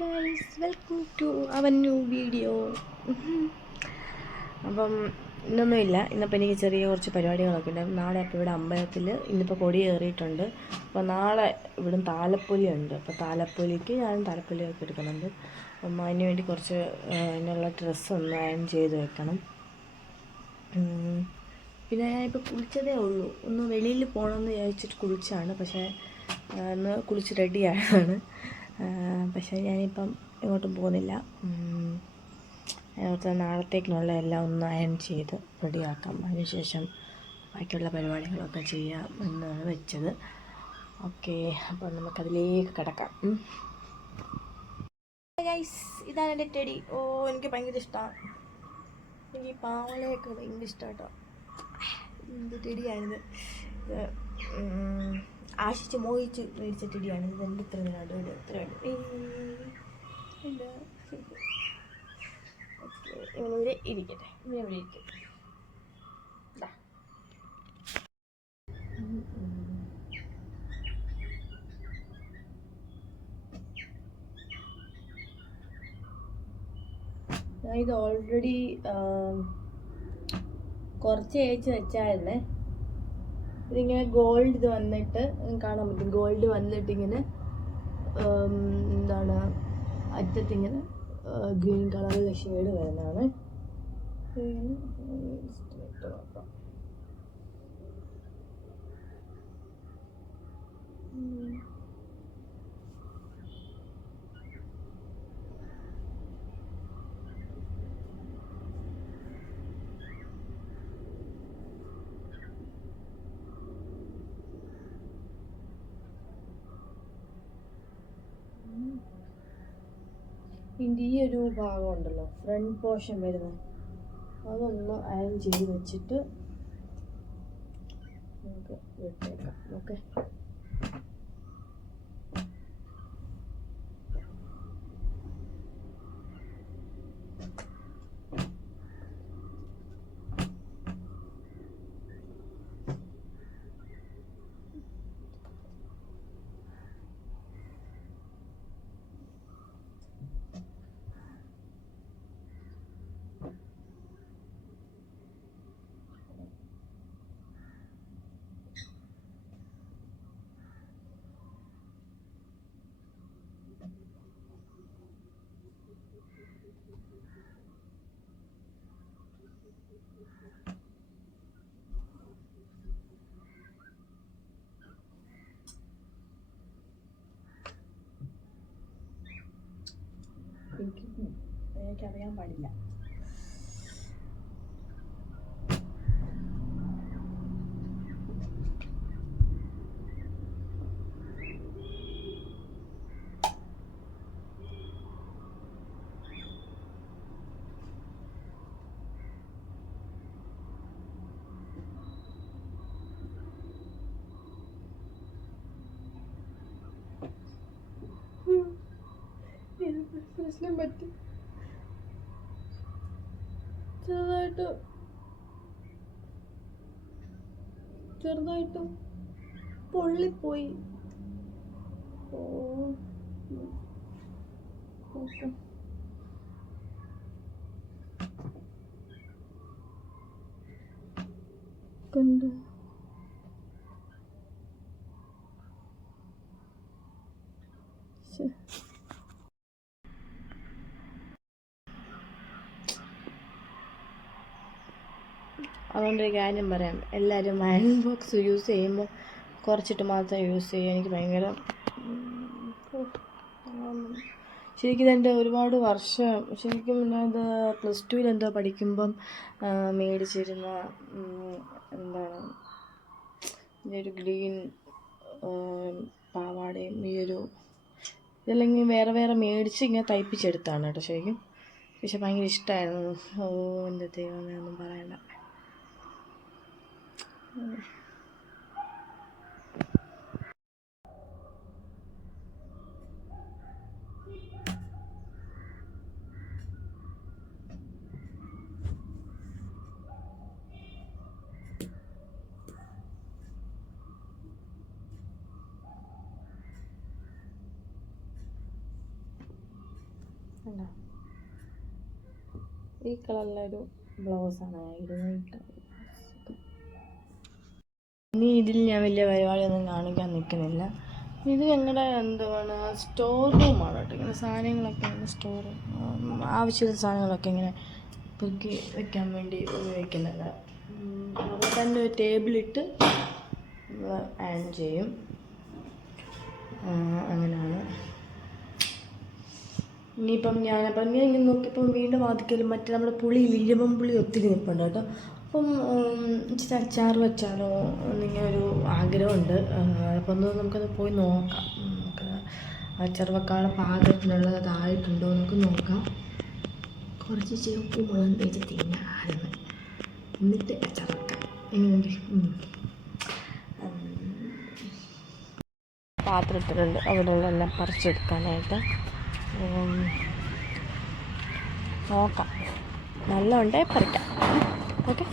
Guys, welcome to our new video. അപ്പം ഇന്നൊന്നുമില്ല. ഇന്നിപ്പോൾ എനിക്ക് ചെറിയ കുറച്ച് പരിപാടികളൊക്കെ ഉണ്ട്. നാളെ അപ്പോൾ ഇവിടെ അമ്പലത്തിൽ ഇന്നിപ്പോൾ കൊടി കയറിയിട്ടുണ്ട്. അപ്പോൾ നാളെ ഇവിടെ താലപ്പൊലിയുണ്ട്. അപ്പോൾ താലപ്പൊലിക്ക് ഞാൻ താലപ്പൊലിയൊക്കെ എടുക്കുന്നുണ്ട്. അപ്പം അതിന് വേണ്ടി കുറച്ച് അതിനുള്ള ഡ്രസ്സൊന്ന് അയൺ ചെയ്ത് വെക്കണം. പിന്നെ ഞാനിപ്പോൾ കുളിച്ചതേ ഉള്ളൂ. ഒന്ന് വെളിയിൽ പോകണമെന്ന് വിചാരിച്ചിട്ട് കുളിച്ചാണ്. പക്ഷേ ഒന്ന് കുളിച്ച് റെഡിയാണ്. പക്ഷേ ഞാനിപ്പം എങ്ങോട്ടും പോകുന്നില്ല. അതിനകത്ത് നാളത്തേക്കിനുള്ള എല്ലാം ഒന്ന് അയൺ ചെയ്ത് റെഡിയാക്കാം. അതിനുശേഷം ബാക്കിയുള്ള പരിപാടികളൊക്കെ ചെയ്യാം എന്നാണ് വെച്ചത്. ഓക്കെ, അപ്പം നമുക്കതിലേക്ക് കിടക്കാം. ഗൈസ്, ഇതാണ് എൻ്റെ ടെഡി. എനിക്ക് ഭയങ്കര ഇഷ്ടമാണ്. എനിക്ക് ഈ പാവളയൊക്കെ ഭയങ്കര ഇഷ്ടമാണ് കേട്ടോ. എന്ത് ടെഡിയാണിത്. ആശിച്ച് മോഹിച്ച് മേടിച്ച ടെഡിയാണ്. ഇത് എൻ്റെ ഇത്ര വേണ്ട എത്രയുണ്ട്. ഓക്കെ, ഇവനിവിടെ ഇരിക്കട്ടെ. ഇവനിവിടെ ഇരിക്കട്ടെ. ഞാൻ ഇത് ഓൾറെഡി കുറച്ച് അയച്ച് വെച്ചായിരുന്നേ. ഇതിങ്ങനെ ഗോൾഡ് ഇത് വന്നിട്ട് കാണാൻ പറ്റും. ഗോൾഡ് വന്നിട്ട് ഇങ്ങനെ എന്താണ് അറ്റത്തിങ്ങനെ ഗ്രീൻ കളറിലെ ഷെയ്ഡ് വരുന്നതാണ്. നോക്കാം. ഇതിൻ്റെ ഈ ഒരു ഭാഗം ഉണ്ടല്ലോ, ഫ്രണ്ട് പോർഷൻ വരുന്നത്, അതൊന്ന് അയൺ ചെയ്ത് വെച്ചിട്ട് നമുക്ക് വിട്ടേക്കാം. ഓക്കെ, എനിക്കറിയാൻ പാടില്ല. പ്രശ്നം പറ്റും. ചെറുതായിട്ട് പൊള്ളിപ്പോയി. കണ്ടു. അതുകൊണ്ടൊരു കാര്യം പറയാം, എല്ലാവരും അയൺ ബോക്സ് യൂസ് ചെയ്യുമ്പോൾ കുറച്ചിട്ട് മാത്രം യൂസ് ചെയ്യുക. എനിക്ക് ഭയങ്കര ശരിക്കും ഇതെൻ്റെ ഒരുപാട് വർഷം, ശരിക്കും ഞാനത് +2 എന്തോ പഠിക്കുമ്പം മേടിച്ചിരുന്ന എന്താണ് ഒരു ഗ്രീൻ പാവാടയും ഈ ഒരു ഇതല്ലെങ്കിൽ വേറെ വേറെ മേടിച്ച് ഇങ്ങനെ തയ്പ്പിച്ചെടുത്താണ് കേട്ടോ ശരിക്കും. പക്ഷെ ഭയങ്കര ഇഷ്ടമായിരുന്നു. എൻ്റെ ദൈവമേ, ഒന്നും പറയണ്ട. അല്ല ഈ കളറിലൊരു ബ്ലൗസാണ് ഇടുന്നത്. ഇനി ഇതിൽ ഞാൻ വലിയ പരിപാടിയൊന്നും കാണിക്കാൻ നിൽക്കുന്നില്ല. ഇത് ഞങ്ങളുടെ എന്താണ് സ്റ്റോർ റൂമാണ് കേട്ടോ. ഇങ്ങനെ സാധനങ്ങളൊക്കെ ഇങ്ങനെ സ്റ്റോർ ആവശ്യമുള്ള സാധനങ്ങളൊക്കെ ഇങ്ങനെ പൊക്കി വെക്കാൻ വേണ്ടി ഉപയോഗിക്കുന്നത്. അവിടെ തന്നെ ഒരു ടേബിളിട്ട് ആൻ ചെയ്യും. അങ്ങനെയാണ്. ഇനിയിപ്പം ഞാനപ്പം ഇങ്ങനെ നോക്കിയപ്പം വീണ്ടും വാദിക്കലും മറ്റേ നമ്മുടെ പുളിയില്ല, ഇരുമ്പം പുളി ഒത്തിരി നിൽപ്പുണ്ട് കേട്ടോ. അപ്പം ഇച്ചിരി അച്ചാർ വെച്ചാലോ എന്നിങ്ങനൊരു ആഗ്രഹമുണ്ട്. അപ്പം ഒന്ന് നമുക്കത് പോയി നോക്കാം. നമുക്ക് അച്ചാർ വെക്കാനുള്ള പാകത്തിനുള്ളത് അതായിട്ടുണ്ടോ നമുക്ക് നോക്കാം. കുറച്ച് ചെറുപ്പ് മുളക് തേച്ച് തിന്നായിരുന്നു, എന്നിട്ട് അച്ചാർ വെക്കാം. എങ്ങനെയുണ്ട്? പാത്രത്തിലുണ്ട്, അവിടെയുള്ളതെല്ലാം പറിച്ചെടുക്കാനായിട്ട് നോക്കാം. നല്ല ഉണ്ടേ പറിക്കാം. ഓക്കെ.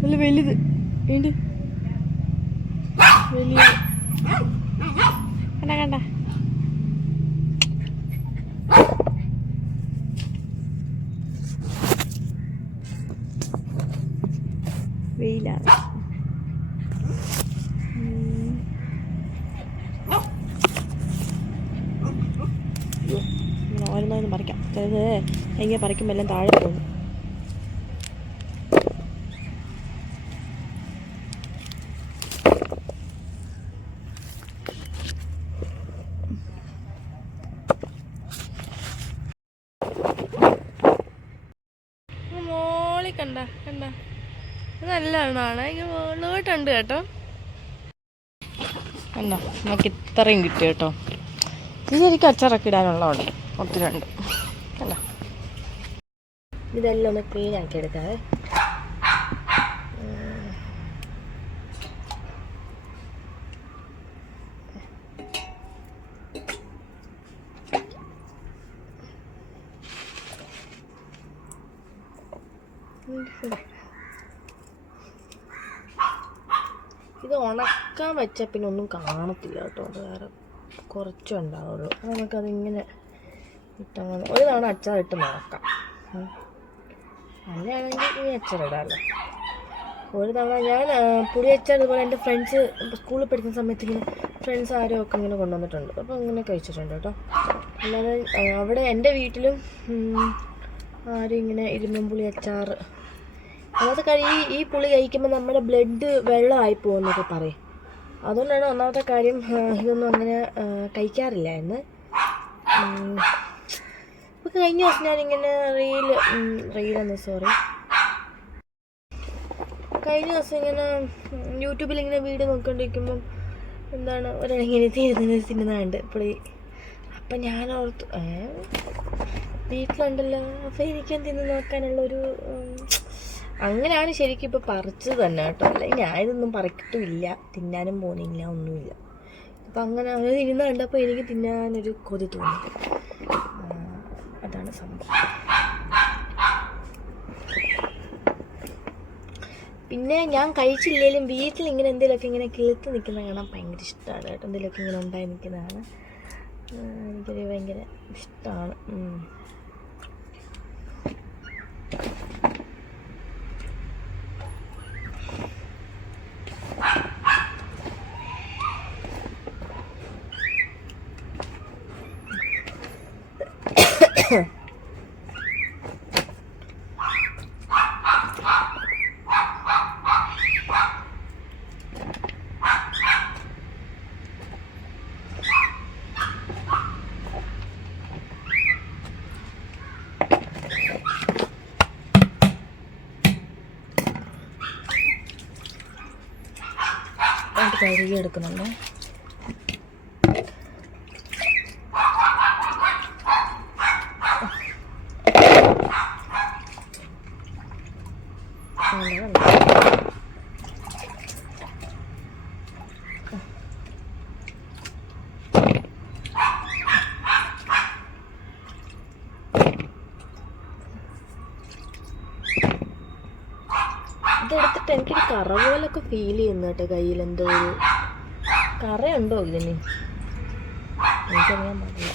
നല്ല വലുത് വേണ്ടി വലിയ കണ്ട കണ്ട വെയിലാണ്. ഓരോന്നോന്ന് പറിക്കാം. ചിലത് എങ്ങനെ പറിക്കുമ്പോൾ എല്ലാം താഴെ പോകുന്നു. മോളി കണ്ട കണ്ട നല്ല എണ്ണമാണ്. മുകളിലോട്ടുണ്ട് കേട്ടോ. കണ്ടോ, നമുക്ക് ഇത്രയും കിട്ടി കേട്ടോ. ഇത് ശരിക്കും അച്ചാറൊക്കെ ഇടാനുള്ളതുണ്ട്, ഒത്തിരി ഉണ്ട്. കണ്ടോ, ഇതെല്ലാം ഒന്ന് ക്ലീൻ ആക്കി എടുക്കാവേ. ഇത് ഉണക്കാൻ വെച്ചാൽ പിന്നെ ഒന്നും കാണത്തില്ല കേട്ടോ. അത് വേറെ കുറച്ചേ ഉണ്ടാവുള്ളൂ. നമുക്കതിങ്ങനെ ഇട്ടാൽ മതി. ഒരു തവണ അച്ചാർ ഇട്ട് നോക്കാം. അങ്ങനെയാണെങ്കിൽ ഇനി അച്ചാറിടാമല്ലോ. ഒരു തവണ ഞാൻ പുളി അച്ചാർ ഇതുപോലെ എൻ്റെ ഫ്രണ്ട്സ് സ്കൂളിൽ പഠിക്കുന്ന സമയത്ത് ഇങ്ങനെ ഫ്രണ്ട്സ് ആരും ഒക്കെ ഇങ്ങനെ കൊണ്ടുവന്നിട്ടുണ്ട്. അപ്പോൾ ഇങ്ങനെ കഴിച്ചിട്ടുണ്ട് കേട്ടോ. അല്ലാതെ അവിടെ എൻ്റെ വീട്ടിലും ആരും ഇങ്ങനെ ഇരുമ്പുളി അച്ചാർ ഒന്നാമത്തെ കാര്യം ഈ പുളി കഴിക്കുമ്പോൾ നമ്മുടെ ബ്ലഡ് വെള്ളമായി പോകുന്നൊക്കെ പറയും. അതുകൊണ്ടാണ് ഒന്നാമത്തെ കാര്യം ഇതൊന്നും അങ്ങനെ കഴിക്കാറില്ലായിരുന്നു. ഇപ്പോൾ കഴിഞ്ഞ ദിവസം ഞാനിങ്ങനെ കഴിഞ്ഞ ദിവസം ഇങ്ങനെ യൂട്യൂബിൽ ഇങ്ങനെ വീഡിയോ നോക്കിക്കൊണ്ടിരിക്കുമ്പം എന്താണ് ഒരിങ്ങനെ തിന്നുന്നുണ്ട് പുളി. അപ്പം ഞാൻ ഓർത്തു വീട്ടിലുണ്ടല്ലോ, അപ്പോൾ എനിക്കും തിന്ന് നോക്കാനുള്ളൊരു അങ്ങനെയാണ് ശരിക്കും ഇപ്പോൾ പറിച്ചത് തന്നെ കേട്ടോ. അല്ലെങ്കിൽ ഞാനിതൊന്നും പറിക്കട്ടുമില്ല, തിന്നാനും പോകുന്നില്ല, ഒന്നുമില്ല. അപ്പം അങ്ങനെ ഇരുന്ന് കണ്ടപ്പോൾ എനിക്ക് തിന്നാനൊരു കൊതി തോന്നി. അതാണ് സംഭവം. പിന്നെ ഞാൻ കഴിച്ചില്ലെങ്കിലും വീട്ടിൽ ഇങ്ങനെ എന്തെങ്കിലുമൊക്കെ ഇങ്ങനെ കിളുത്ത് നിൽക്കുന്ന കാണാൻ ഭയങ്കര ഇഷ്ടമാണ് കേട്ടോ. എന്തെങ്കിലുമൊക്കെ ഇങ്ങനെ ഉണ്ടായി നിൽക്കുന്നതാണ് എനിക്കൊരു ഭയങ്കര ഇഷ്ടമാണ്. കഴുകി എടുക്കുന്നുണ്ട്. ഇതെടുത്തിട്ട് എനിക്കൊരു കറ പോലൊക്കെ ഫീൽ ചെയ്യുന്നു കേട്ടോ. കയ്യിൽ എന്തോ ഒരു കറയുണ്ടോ ഇതിന്? എനിക്കറിയാൻ പാടില്ല.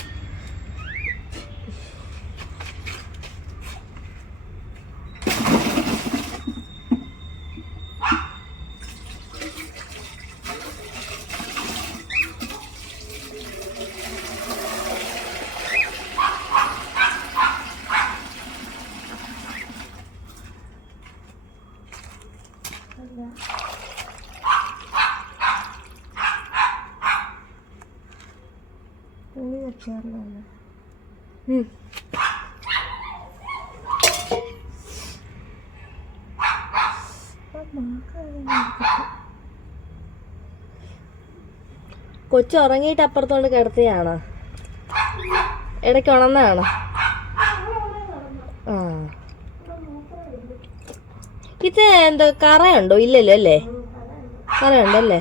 കൊച്ചു ഉറങ്ങിയിട്ട് അപ്പുറത്തോണ്ട് കിടത്തിയാണോ? ഇടയ്ക്ക് ഉണർന്നാണോ? ആ, ഇത് എന്താ കറയുണ്ടോ? ഇല്ലല്ലോ അല്ലേ? കറയുണ്ടല്ലേ?